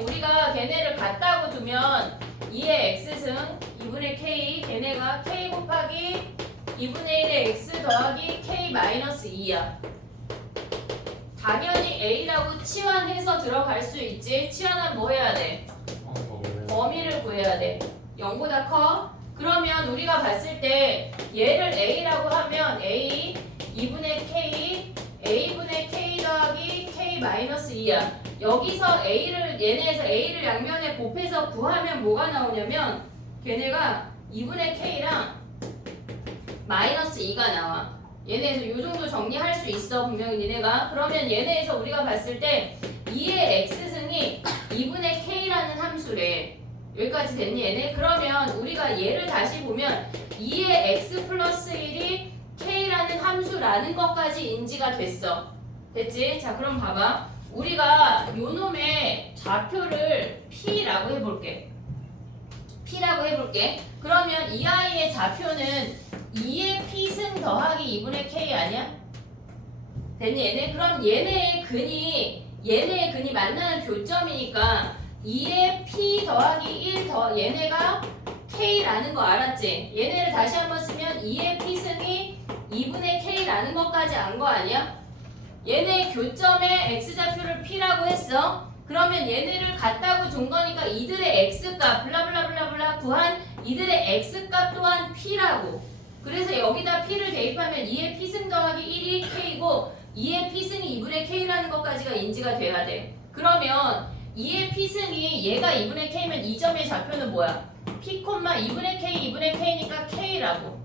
우리가 걔네를 같다고 두면 2의 x승 2분의 k, 걔네가 k 곱하기 2분의 1의 x 더하기 k-2야. 당연히 A라고 치환해서 들어갈 수 있지. 치환하면 뭐 해야 돼? 범위를 구해야 돼. 0보다 커? 그러면 우리가 봤을 때 얘를 A라고 하면 A 2분의 K A분의 K 더하기 K-2야. 여기서 얘네에서 A를 양면에 곱해서 구하면 뭐가 나오냐면 걔네가 2분의 K랑 -2가 나와. 얘네에서 요 정도 정리할 수 있어. 분명히 니네가. 그러면 얘네에서 우리가 봤을 때 2의 x승이 2분의 K라는 함수래. 여기까지 됐니 얘네? 그러면 우리가 얘를 다시 보면 2의 x 플러스 1이 k라는 함수라는 것까지 인지가 됐어. 됐지? 자, 그럼 봐봐. 우리가 요 놈의 좌표를 p라고 해볼게. 그러면 이 아이의 좌표는 2의 p승 더하기 2분의 k 아니야? 됐니 얘네? 그럼 얘네의 근이 만나는 교점이니까 2의 p 더하기 1 더 얘네가 k라는 거 알았지? 얘네를 다시 한번 쓰면 2의 p승이 2분의 k라는 것까지 안 거 아니야? 얘네 교점의 x좌표를 p라고 했어. 그러면 얘네를 같다고 둔 거니까 이들의 x값 블라블라블라블라 구한 이들의 x값 또한 p라고. 그래서 여기다 p를 대입하면 2의 p승 더하기 1이 k고 2의 p승이 2분의 k라는 것까지가 인지가 돼야 돼. 그러면 2의 p승이 얘가 2분의 k면 이 점의 좌표는 뭐야? p, 2분의 k니까 k라고.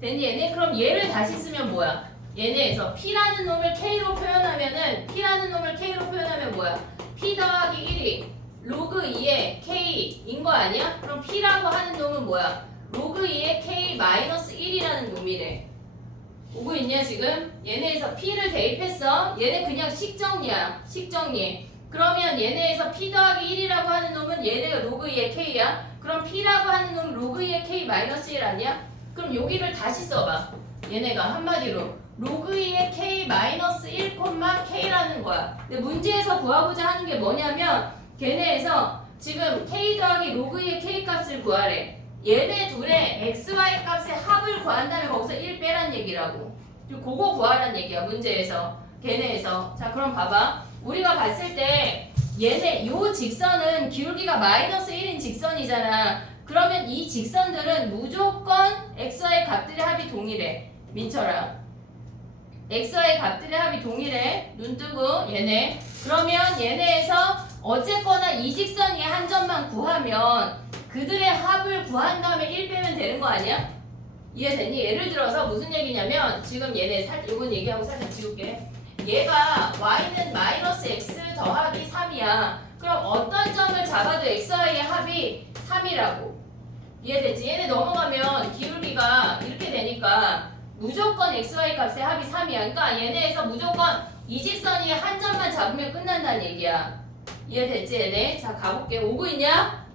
됐니 얘네? 그럼 얘를 다시 쓰면 뭐야? 얘네에서 p라는 놈을 k로 표현하면 뭐야? p 더하기 1이 로그 2의 k인 거 아니야? 그럼 p라고 하는 놈은 뭐야? 로그 2의 k-1이라는 놈이래. 오고 있냐 지금? 얘네에서 p를 대입했어. 얘네 그냥 식정리야. 식정리. 그러면 얘네에서 p 더하기 1이라고 하는 놈은 얘네가 로그 2의 k야. 그럼 p라고 하는 놈은 로그 2의 k-1 아니야? 그럼 여기를 다시 써봐. 얘네가 한마디로 로그 2의 k-1, k라는 거야. 근데 문제에서 구하고자 하는 게 뭐냐면 걔네에서 지금 k 더하기 로그 2의 k 값을 구하래. 얘네 둘의 xy 값의 합을 구한다면 거기서 1 빼란 얘기라고. 그거 구하란 얘기야 문제에서. 걔네에서. 자, 그럼 봐봐. 우리가 봤을 때 얘네 요 직선은 기울기가 -1인 직선이잖아. 그러면 이 직선들은 무조건 xy 값들의 합이 동일해. 민철아, xy 값들의 합이 동일해. 눈 뜨고 얘네. 그러면 얘네에서 어쨌거나 이 직선 위에 한 점만 구하면 그들의 합을 구한 다음에 1 빼면 되는 거 아니야? 이해됐니? 예를 들어서 무슨 얘기냐면 지금 얘네 요건 얘기하고 살짝 지울게. 얘가 y는 마이너스 x 더하기 3이야. 그럼 어떤 점을 잡아도 xy의 합이 3이라고. 이해되지? 얘네 넘어가면 기울기가 이렇게 되니까 무조건 xy 값의 합이 3이야. 그러니까 얘네에서 무조건 이 직선이 한 점만 잡으면 끝난다는 얘기야. 이해됐지 얘네? 자 가볼게. 오고 있냐?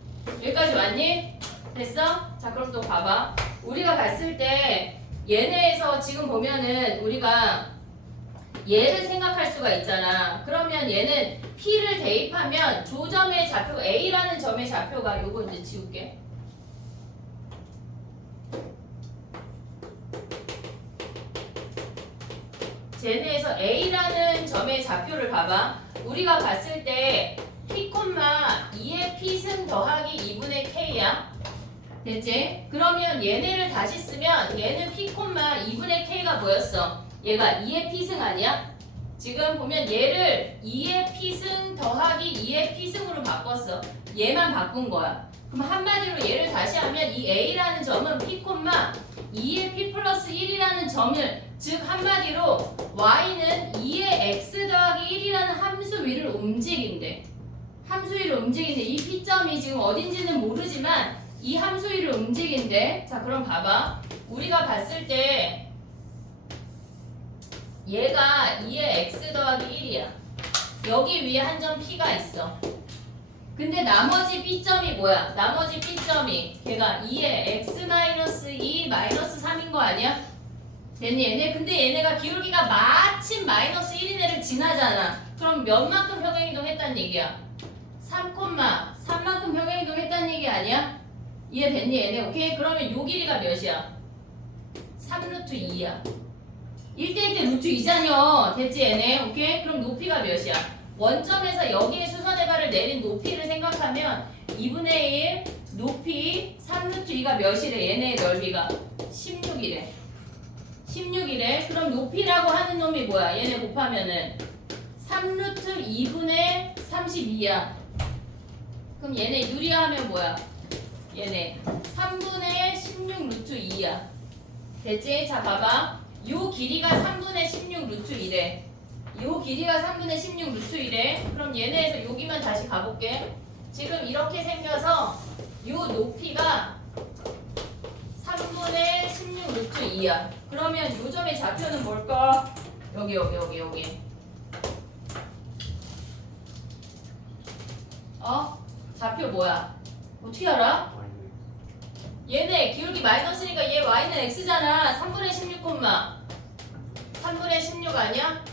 여기까지 왔니? 됐어? 자 그럼 또 봐봐. 우리가 봤을 때 얘네에서 지금 보면은 우리가 얘를 생각할 수가 있잖아. 그러면 얘는 P를 대입하면 조점의 좌표 A라는 점의 좌표가 요거 이제 지울게. 쟤네에서 A라는 점의 좌표를 봐봐. 우리가 봤을 때 P, 2의 P승 더하기 2분의 K야. 됐지? 그러면 얘네를 다시 쓰면 얘는 P, 2분의 K가 뭐였어? 얘가 2의 P승 아니야? 지금 보면 얘를 2의 P승 더하기 2의 P승으로 바꿨어. 얘만 바꾼 거야. 그럼 한마디로 얘를 다시 하면 이 A라는 점은 P, 2의 P 플러스 1이라는 점을 즉 한마디로 y는 2의 x 더하기 1이라는 함수 위를 움직인대. 함수 위를 움직인대. 이 P점이 지금 어딘지는 모르지만 이 함수 위를 움직인대. 자 그럼 봐봐. 우리가 봤을 때 얘가 2의 x 더하기 1이야. 여기 위에 한 점 P가 있어. 근데 나머지 B점이 뭐야? 나머지 B점이 걔가 2의 x 마이너스 2 마이너스 3인 거 아니야? 됐니 얘네? 근데 얘네가 기울기가 마침 마이너스 1인 애를 지나잖아. 그럼 몇만큼 평행이동 했단 얘기야? 3,3만큼 평행이동 했단 얘기 아니야? 이해됐니 얘네? 오케이? 그러면 요 길이가 몇이야? 3루트 2야. 1대1대 루트 2잖여. 됐지 얘네? 오케이? 그럼 높이가 몇이야? 원점에서 여기에 수선의 발을 내린 높이를 생각하면 2분의 1 높이 3루트 2가 몇이래? 얘네의 넓이가 16이래. 16이래. 그럼 높이라고 하는 놈이 뭐야? 얘네 곱하면은 3루트 2분의 32야. 그럼 얘네 유리하면 뭐야? 얘네 3분의 16 루트 2야. 됐지? 자 봐봐. 요 길이가 3분의 16 루트 2래. 요 길이가 3분의 16 루트 2래. 그럼 얘네에서 여기만 다시 가볼게. 지금 이렇게 생겨서 요 높이가 3분의 16 루트 2야. 그러면 요 점의 좌표는 뭘까? 여기. 좌표 뭐야? 어떻게 알아? 얘네 기울기 마이너스니까 얘 y는 x잖아. 3분의 16, 3분의 16 아니야?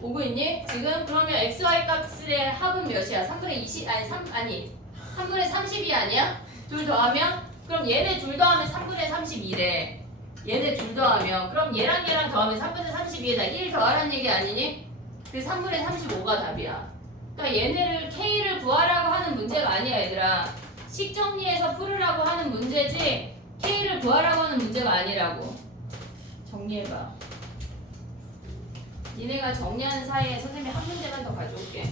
오고 있니? 지금 그러면 xy 값의 합은 몇이야? 3분의 20 3분의 32 아니야? 둘 더하면? 그럼 얘네 둘 더하면 3분의 32래. 얘네 둘 더하면 그럼 얘랑 더하면 3분의 32에다 1 더하라는 얘기 아니니? 그 3분의 35가 답이야. 그러니까 얘네를 K를 구하라고 하는 문제가 아니야 얘들아. 식정리해서 풀으라고 하는 문제지 K를 구하라고 하는 문제가 아니라고. 정리해봐. 니네가 정리하는 사이에 선생님이 한 문제만 더 가져올게.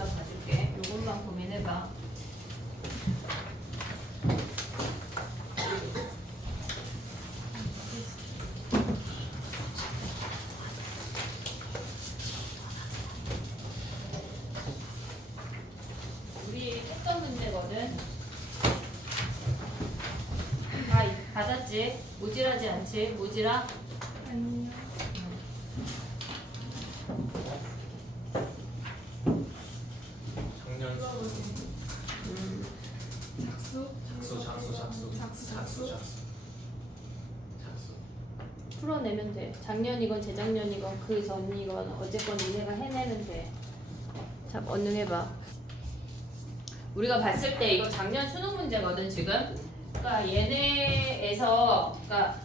여기다 봐줄게. 요것만 고민해봐. 우리 했던 문제거든. 다 받았지? 모질하지 않지? 모질아? 아니요. 작년 작수? 작수. 풀어내면 돼. 작년이건 재작년이건 그 전이건 어쨌건 니네가 해내면 돼. 자, 언능 해봐. 우리가 봤을 때 이거 작년 수능 문제거든 지금. 그러니까 얘네에서 그러니까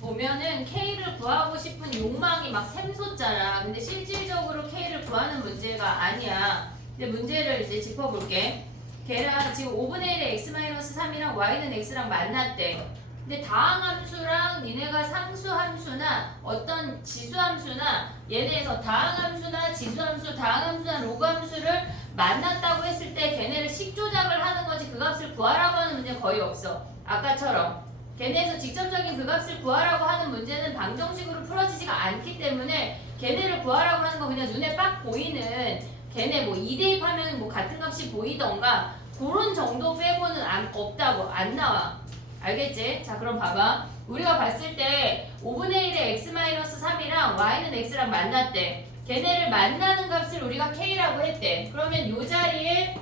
보면은 K를 구하고 싶은 욕망이 막 샘솟잖아. 근데 실질적으로 K를 구하는 문제가 아니야. 근데 문제를 이제 짚어볼게. 걔랑 지금 5분의 1의 x-3이랑 y는 x랑 만났대. 근데 다항함수랑 니네가 상수함수나 어떤 지수함수나 얘네에서 다항함수나 지수함수, 다항함수나 로그함수를 만났다고 했을 때 걔네를 식조작을 하는 거지 그 값을 구하라고 하는 문제는 거의 없어. 아까처럼 걔네에서 직접적인 그 값을 구하라고 하는 문제는 방정식으로 풀어지지가 않기 때문에 걔네를 구하라고 하는 건 그냥 눈에 빡 보이는 걔네 뭐 2대입하면 뭐 같은 값이 보이던가 그런 정도 빼고는 없다고 안 나와. 알겠지? 자 그럼 봐봐. 우리가 봤을 때 5분의 1의 x-3이랑 y는 x랑 만났대. 걔네를 만나는 값을 우리가 k라고 했대. 그러면 요 자리에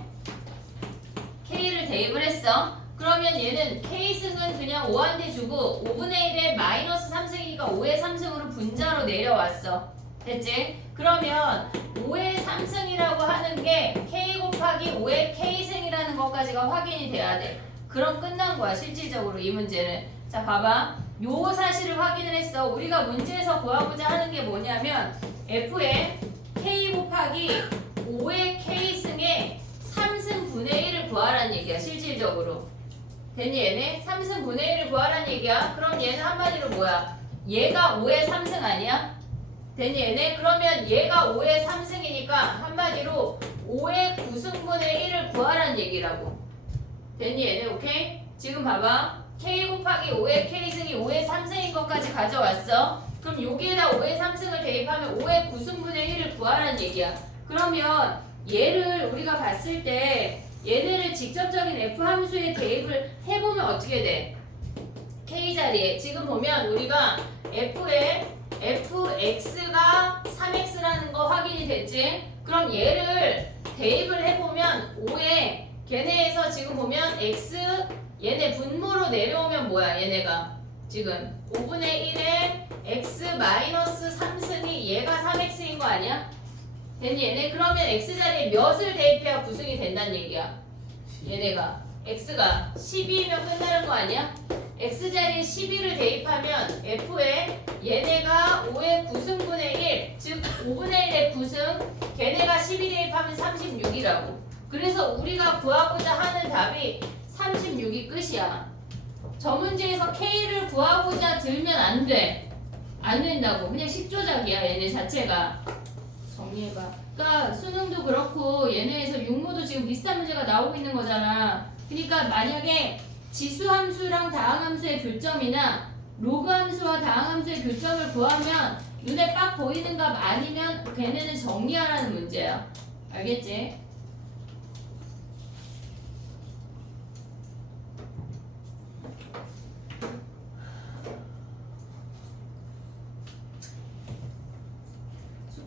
k를 대입을 했어. 그러면 얘는 k승은 그냥 5한대 주고 5분의 1의 마이너스 3승이니까 5의 3승으로 분자로 내려왔어. 됐지? 그러면 5의 3승이라고 하는 게 k 곱하기 5의 k승이라는 것까지가 확인이 돼야 돼. 그럼 끝난 거야 실질적으로 이 문제는. 자 봐봐. 요 사실을 확인을 했어. 우리가 문제에서 구하고자 하는 게 뭐냐면 f의 k 곱하기 5의 k승의 3승분의 1을 구하라는 얘기야 실질적으로. 됐니 얘네? 3승분의 1을 구하라는 얘기야. 그럼 얘는 한마디로 뭐야? 얘가 5의 3승 아니야? 됐니 얘네? 그러면 얘가 5의 3승이니까 한마디로 5의 9승분의 1을 구하라는 얘기라고. 됐니 얘네? 오케이? 지금 봐봐. k 곱하기 5의 k승이 5의 3승인 것까지 가져왔어. 그럼 여기에다 5의 3승을 대입하면 5의 9승분의 1을 구하라는 얘기야. 그러면 얘를 우리가 봤을 때 얘네를 직접적인 f 함수에 대입을 해보면 어떻게 돼? k 자리에 지금 보면 우리가 f의 fx가 3x라는 거 확인이 됐지? 그럼 얘를 대입을 해보면 5에 걔네에서 지금 보면 x 얘네 분모로 내려오면 뭐야 얘네가 지금 5분의 1에 x 마이너스 3승이 얘가 3x인 거 아니야? 됐니 얘네? 그러면 x 자리에 몇을 대입해야 9승이 된다는 얘기야. 얘네가 x가 12면 끝나는 거 아니야? x 자리에 12를 대입하면 f에 얘네가 5의 9승분의 1, 즉 5분의 1의 9승, 걔네가 12 대입하면 36이라고. 그래서 우리가 구하고자 하는 답이 36이 끝이야. 저 문제에서 K를 구하고자 들면 안 돼. 안 된다고. 그냥 식조작이야 얘네 자체가. 정리해봐. 그러니까 수능도 그렇고 얘네에서 육모도 지금 비슷한 문제가 나오고 있는 거잖아. 그러니까 만약에 지수함수랑 다항함수의 교점이나 로그함수와 다항함수의 교점을 구하면 눈에 빡 보이는 값 아니면 걔네는 정리하라는 문제야. 알겠지?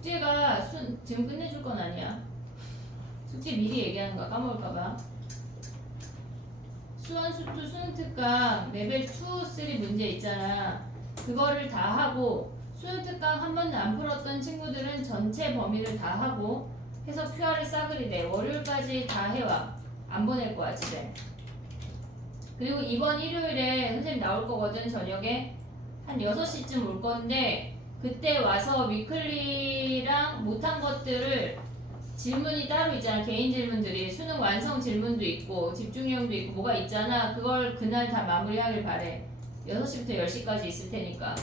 숙제가 지금 끝내줄 건 아니야. 숙제 미리 얘기하는 거야. 까먹을까봐. 수원 수투 수능 특강 레벨 2, 3 문제 있잖아. 그거를 다 하고 수능 특강 한 번도 안 풀었던 친구들은 전체 범위를 다 하고 해서 QR을 싸그리 내. 월요일까지 다 해와. 안 보낼 거야 집에. 그리고 이번 일요일에 선생님 나올 거거든. 저녁에 한 6시쯤 올 건데 그때 와서 위클리랑 못한 것들을 질문이 따로 있잖아. 개인 질문들이 수능 완성 질문도 있고 집중형도 있고 뭐가 있잖아. 그걸 그날 다 마무리하길 바래. 6시부터 10시까지 있을 테니까.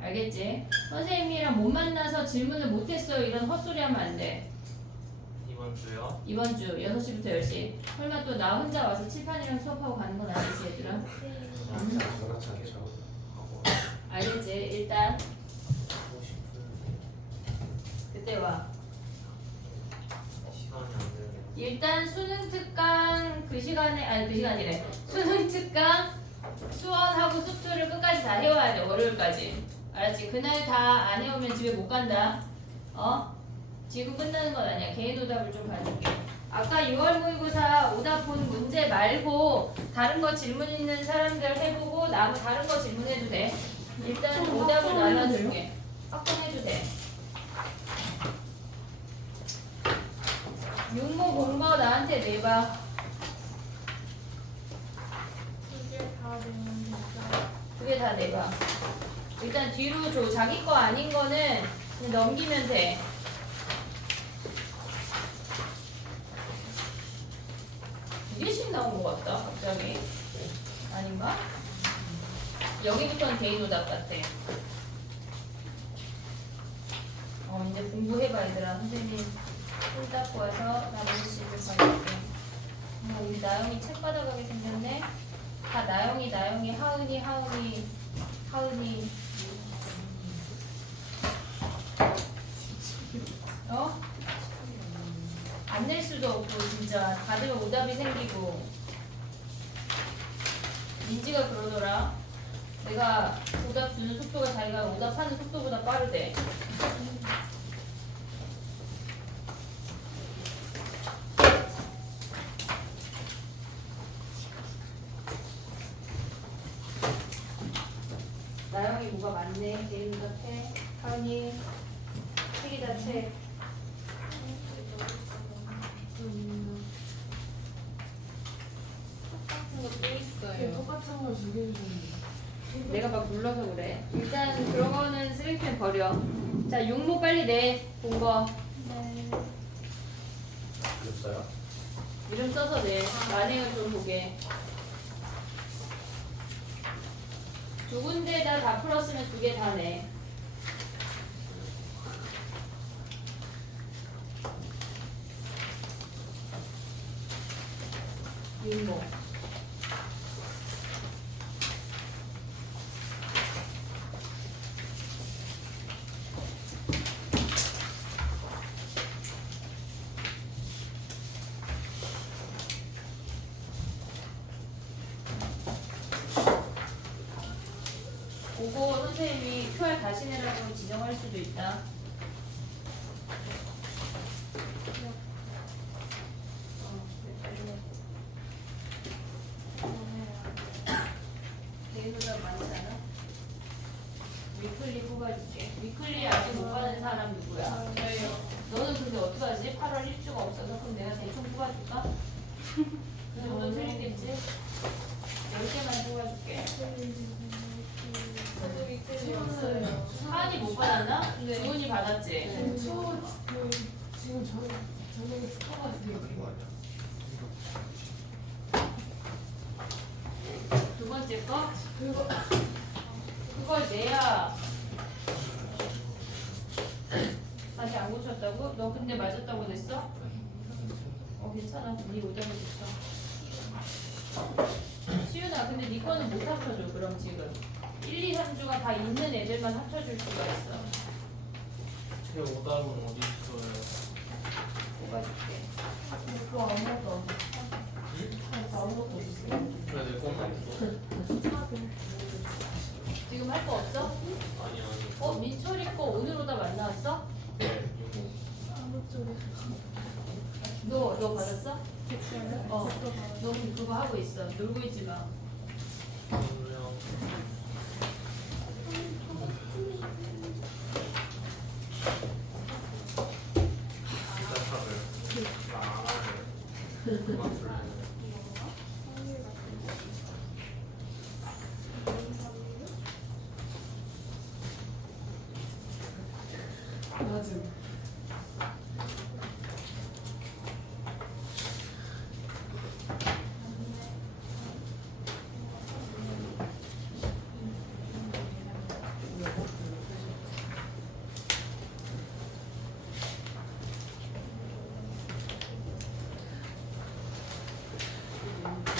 알겠지? 선생님이랑 못 만나서 질문을 못했어요 이런 헛소리 하면 안 돼. 이번 주요? 이번 주 6시부터 10시. 설마 또 나 혼자 와서 칠판이랑 수업하고 가는 건 아니지 얘들아? 그렇지 않죠. 하고 알겠지? 일단 50분 그때 와. 시간이 안 되네. 일단 수능 특강 그 시간에 아니 그 시간이래. 수능 특강 수원하고 수투를 끝까지 다 해와야 돼. 월요일까지. 알았지? 그날 다 안 해오면 집에 못 간다. 지금 끝나는 건 아니야. 개인 오답을 좀 봐줄게. 아까 6월 모의고사 오답 본 문제 말고 다른 거 질문 있는 사람들 해보고 다른 거 질문해도 돼. 일단 좀 오답을 확정해도 나눠줄게. 확정해도 돼. 육모 본 거 나한테 내봐. 두개다 되면 진짜. 두 개 다 내봐. 일단 뒤로 줘. 자기 거 아닌 거는 그냥 넘기면 돼. 두 개씩 나온 것 같다. 갑자기. 아닌가? 여기부터는 개인 오답 같아. 이제 공부해봐 얘들아. 선생님 홀 닦고 와서 나머지 집을 봐줄게. 우리 나영이 책 받아가게 생겼네. 다 나영이 하은이 안 낼 수도 없고 진짜 받으면 오답이 생기고. 민지가 그러더라. 내가 오답 주는 속도가 자기가 오답하는 속도보다 빠르대. 나영이 뭐가 많네. 개인 오답해. 하은이 책이다 책. 똑같은 것도 네, 있어요. 똑같은 걸 두 개 주셨는데. 내가 막 눌러서 그래. 일단 그런 거는 쓰레기통 버려. 자, 육모 빨리 내. 본 거. 네. 없어요? 이름 써서 내. 만행을 좀 보게. 두 군데다 다 풀었으면 두 개 다 내. 육모. 그거 선생님이 QR 다시 내라고 지정할 수도 있다. 개인보다 많지 않아? 위클리 뽑아줄게. 위클리 아직 못 받은 사람 누구야? 저요. 너는 근데 어떡하지? 8월 일주가 없어서 그럼 내가 대충 뽑아줄까? 그 정도 틀리겠지? 10개만 뽑아줄게. 저도 위클리 없어요. 하은이 못 받았나? 근데 주은이 받았지? 지금 저녁에 스카가 되게 그거 아니야? 두 번째 거? 그거 그걸 내야 다시 안 고쳤다고? 너 근데 맞았다고 그랬어? 괜찮아. 네 오답을 고쳐. 시윤아 근데 네 거는 못 합쳐줘. 그럼 지금 1, 2, 3주가 다 있는 애들만 합쳐줄 수가 있어. 제 오답은 어디 있어요? 뽑아줄게. 그거 아무것도 안 돼. 아무것도 없었어요. 그래 내 것만 있어? 지금 할 거 없어? 아니 민철이 거 오늘 오답 안 나왔어? 네 이거 아무 쪽에. 너 받았어? 됐어요? 어. 그것도 봐요. 너 그거 하고 있어. 놀고 있지 마. 그냥 시작하를 나를 그만 줄래. 맞음. 너무